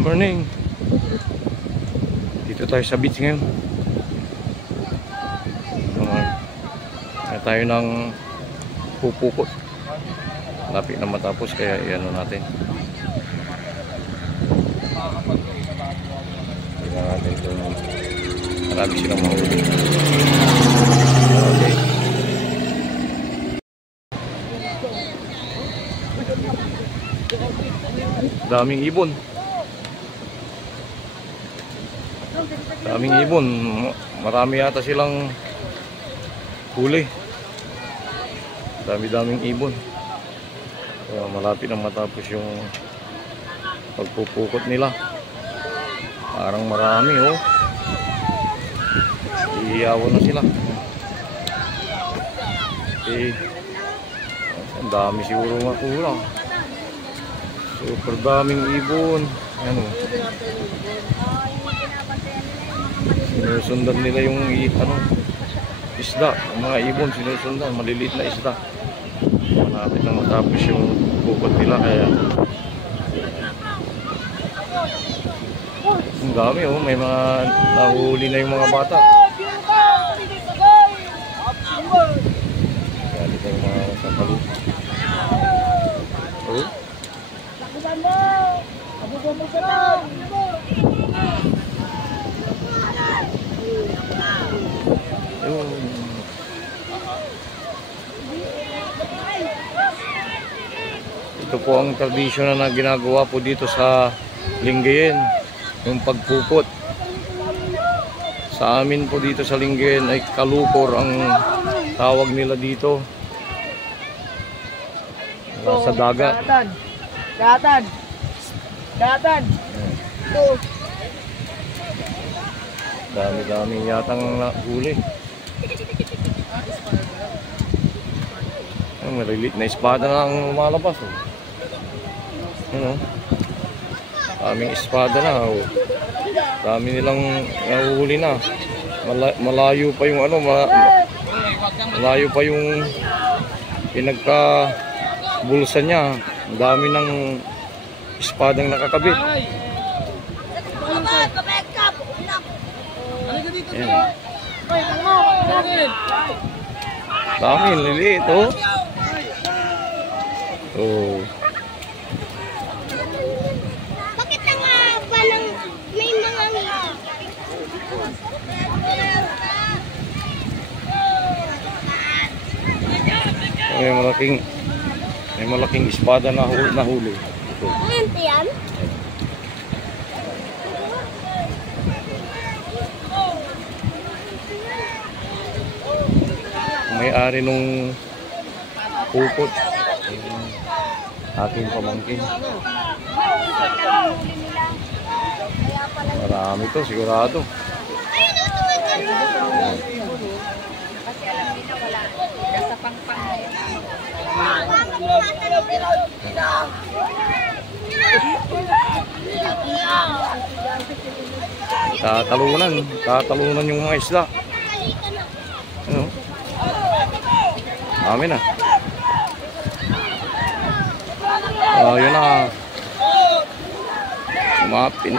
morning. Dito tayo sa beach ngayon. Tayo ng pupukot. Lapit na matapos kaya iano natin. Tingnan natin kung marami silang mahuli. Okay. Daming ibon. Daming ibon. Marami yata silang huli. Dami-daming ibon. So, malapit na matapos yung pagpupukot nila. Parang marami, oh. Iiyawan na sila. Okay. Ang dami siguro makulang. Super daming ibon. Ano? Sinusundan nila yung isda. Ang mga ibon sinusundan. Maliliit na isda. Malapit na matapos yung pupukot nila. Kaya ang dami, oh. May mga nahuli na yung mga bata. Galit na yung mga sangkalo. Oh. Ito po ang tradisyon na ginagawa po dito sa Lingayen, yung pagpukot. Sa amin po dito sa Lingayen ay kalukor ang tawag nila dito. Sa dagat. Datan. Dami-dami yatang huli. Maliliit na espada na ang lumalabas. Ano? Daming espada na. Dami nilang nahuhuli na. Malayo pa yung malayo pa yung pinagka-bulsa niya. Ang dami ng espadang nakakabit. Ayan. Dami, liliit, oh. Oh. Bakit nga walang may mga may malaking espada na huli. Ito. Ano yan? May-ari nung pupot. Aking pamangkin. Marami to, sigurado. Kasi alam nila wala. Nasa pangpang na yun. Tatalunan yung mga isla. Ano? Amin na. Yun na. Umapin.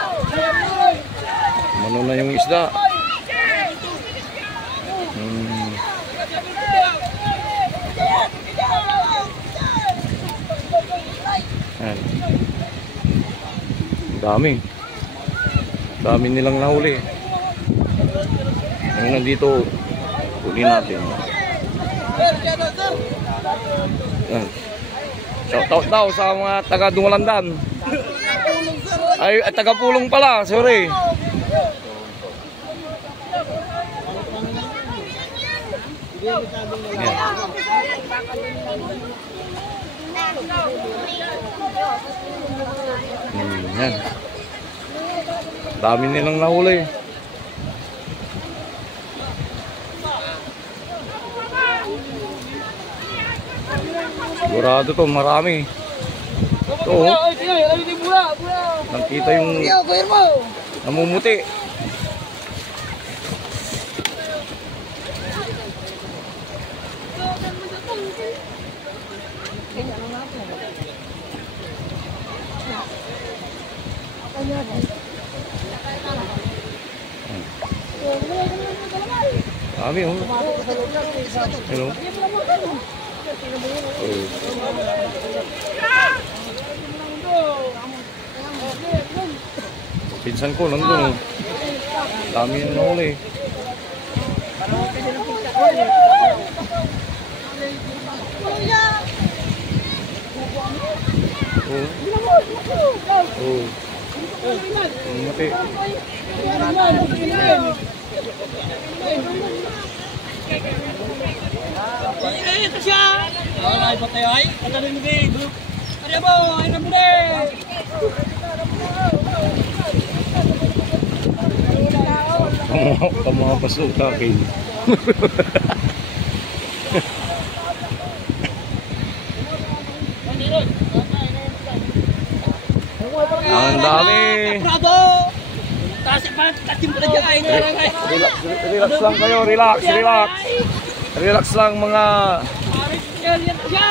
Mano na yung isda. Dami nilang nahuli. Yung nandito, kunin natin. Shoutout daw sa mga taga Dungalandan. Ay, taga Pulong pala, sorry. Yan. Dami nilang nahuli. Sigurado to, marami. Ito, nakita yung namumuti. Dami oh. Hello. Oh. Pinsan ko nandun oh. Dami yung nahuli. Oh. Mati. Ito siya! Ay, patay ay! Ano rin mo din? Ano mo? Ano mo din? Mga pasuka kayo. Ang dami. Prado! Taas pa, tatim pa dyan ay! Relax lang kayo, relax. Relax lang mga. Yan siya!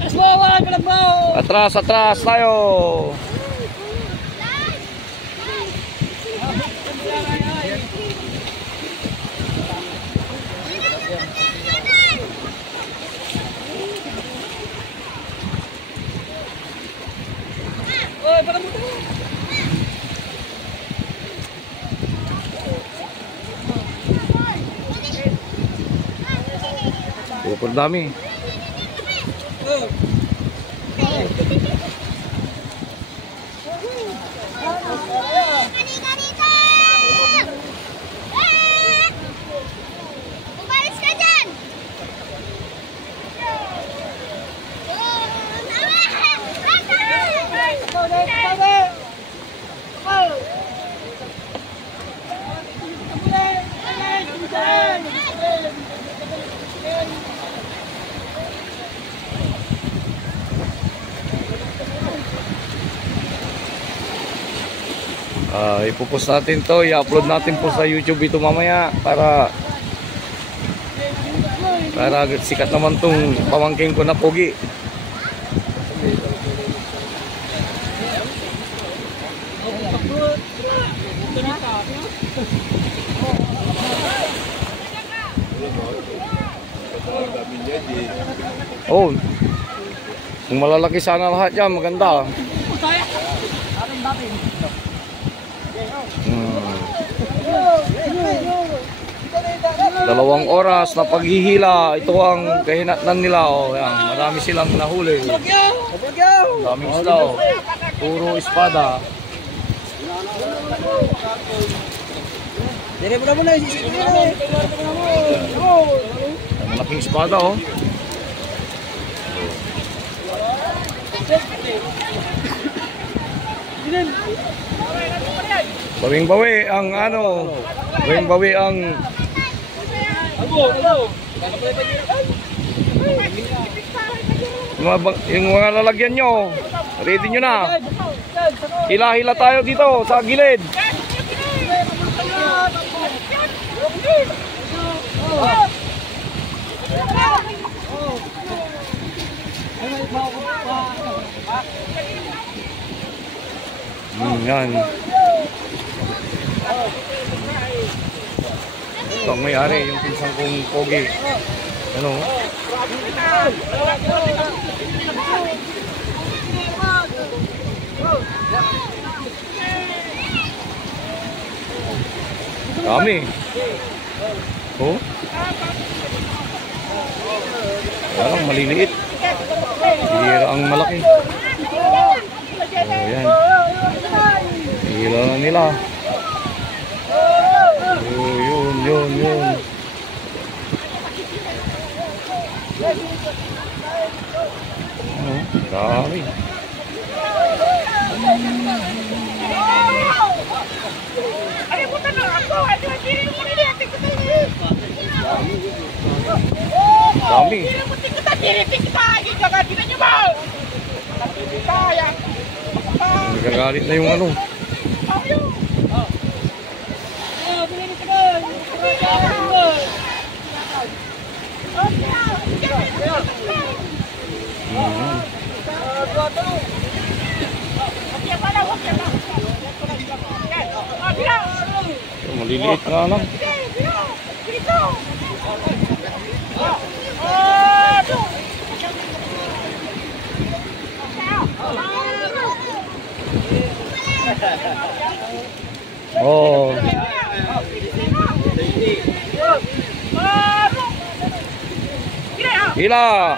Mas mawawala ka lang ba? Atras tayo. Oy, para mo ito! Super dami. Umalis ka dyan! Ipopost natin to, i-upload natin po sa YouTube ito mamaya para sikat naman tong pamangking ko na pogi. Oh, kung malalaki sana lahat yan, maganda. Dalawang oras na paghihila, ito ang kahinatnan nila. Oh, yan. Marami silang nahuli. Daming isda. Oh. Puro espada. Malaking espada oh. Bawing-bawi ang ano, bawing-bawi ang yung mga lalagyan nyo. Ready nyo na. Hila-hila tayo dito sa gilid. Yan. Ito ang may-ari, yung pinsang kong pogi. Ano? Dami. Oh. Yan, maliliit. Hira ang malaki. Oh, yan. Hila na nila. Oh, yun. Oh, dami. Dami. Nagagalit na yung ano. Maliliit nga lang. Oh. Hila.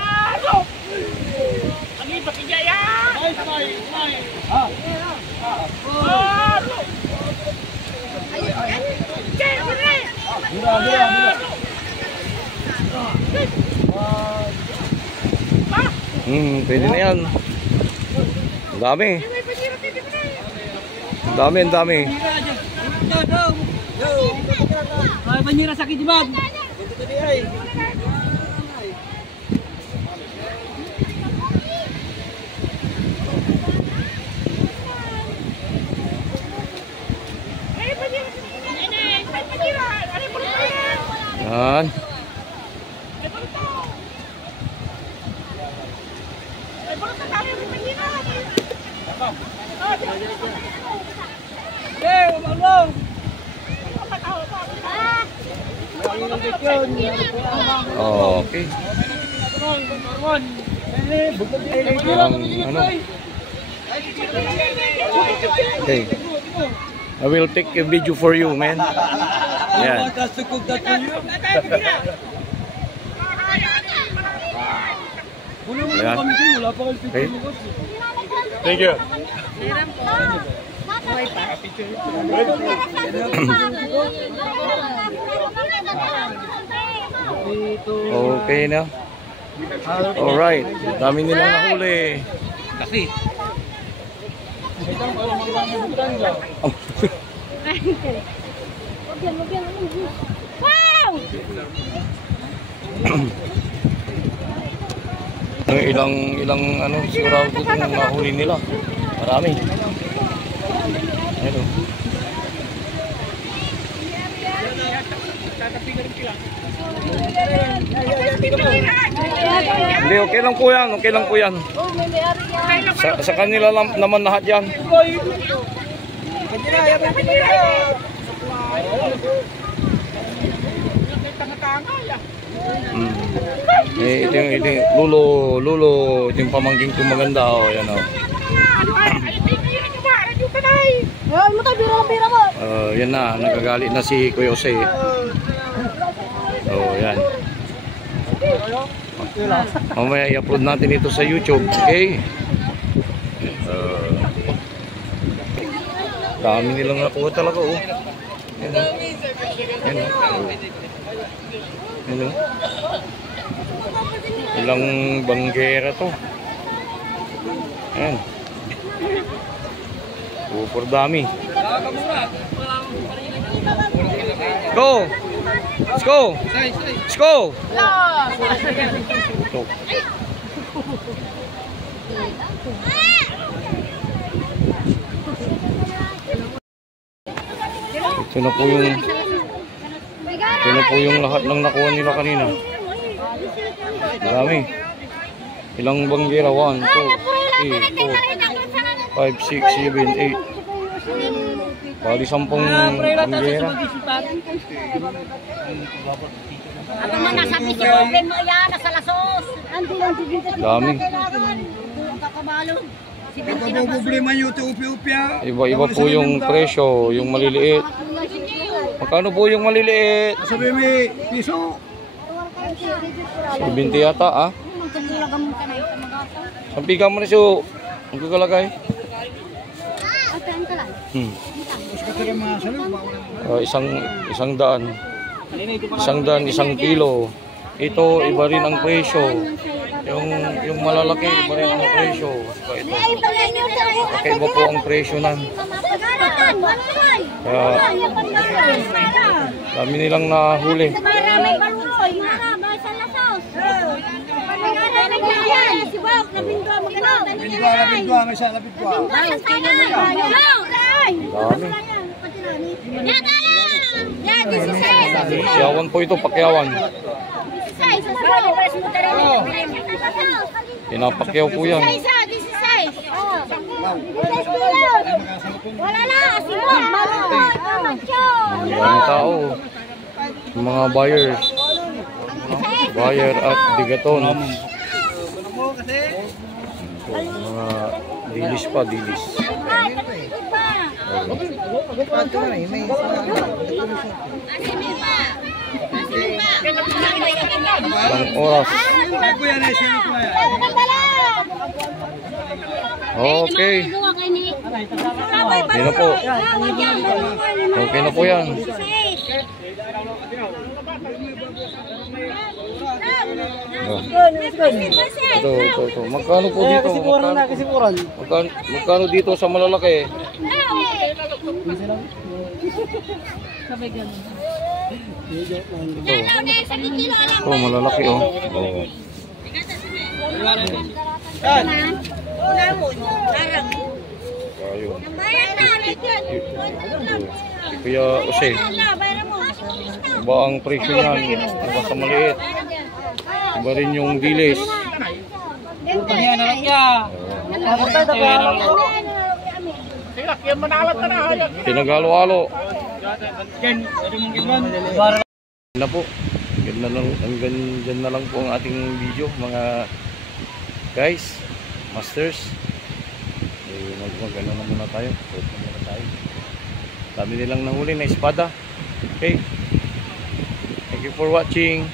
Pwede na yan. Ang dami. Ang dami, ang dami. Ay, banyera sakit di bag. Yan. Okay. Ano? Okay. I will take a video for you, man. Yan. Yan. Okay. Thank you. Okay na. Alright. Dami nilang nahuli. Kasi. Wow! Ilang ano sigurado itong nahuli nila. Marami. Hello. Hindi, okay lang po yan. Okay lang po yan. Sa kanila naman lahat yan. Ito yung lulo, ito yung pamangking ko maganda. Oh, yan oh. Yan na, nagagalit na si Kuya Jose. Oh, yan. Mamaya i-upload natin ito sa YouTube, okay? Dami nilang nakuha talaga, oh. Yan oh. Yan oh. Yan oh. Ilang banggera to. Ayan. Super dami. Go! Let's go! Let's go! Ito na po yung lahat ng nakuha nila kanina. Dami. Ilang banggera? 1, 2, 3, 4, 5, 6, 7, 8. Bali 10 banggera. Dami. Iba-iba po yung presyo, yung maliliit. Magkano po yung maliliit? Sabi may piso. 70 yata ah. Sampigan mo na siyo. Ang kakalagay. Isang daan. Isang kilo. Ito iba rin ang presyo. Yung malalaki iba rin ang presyo. Ito. Iba po ang presyo nan. Dami nilang nahuli. Pakyawan po ito, pakyawan. Pinapakyaw po yan. Wala na, asimot, marunod, macho. Maraming tao. Yung mga buyer at bigaton. Mga dilis pa, dilis. Ilang oras. Okay. Yun na po. Okay na po yan. Ito. Magkano po dito? Magkano dito sa malalaki? Ito, malalaki oh. Ayun. Kaya kasi iba ang presyo niyan, iba sa maliit, iba rin yung dilis. Pinaghalo-halo. Na po, hanggang na lang po ang ating video mga guys, masters. Mag-ano na muna tayo. Dami nilang nahuli na espada. Okay. Thank you for watching.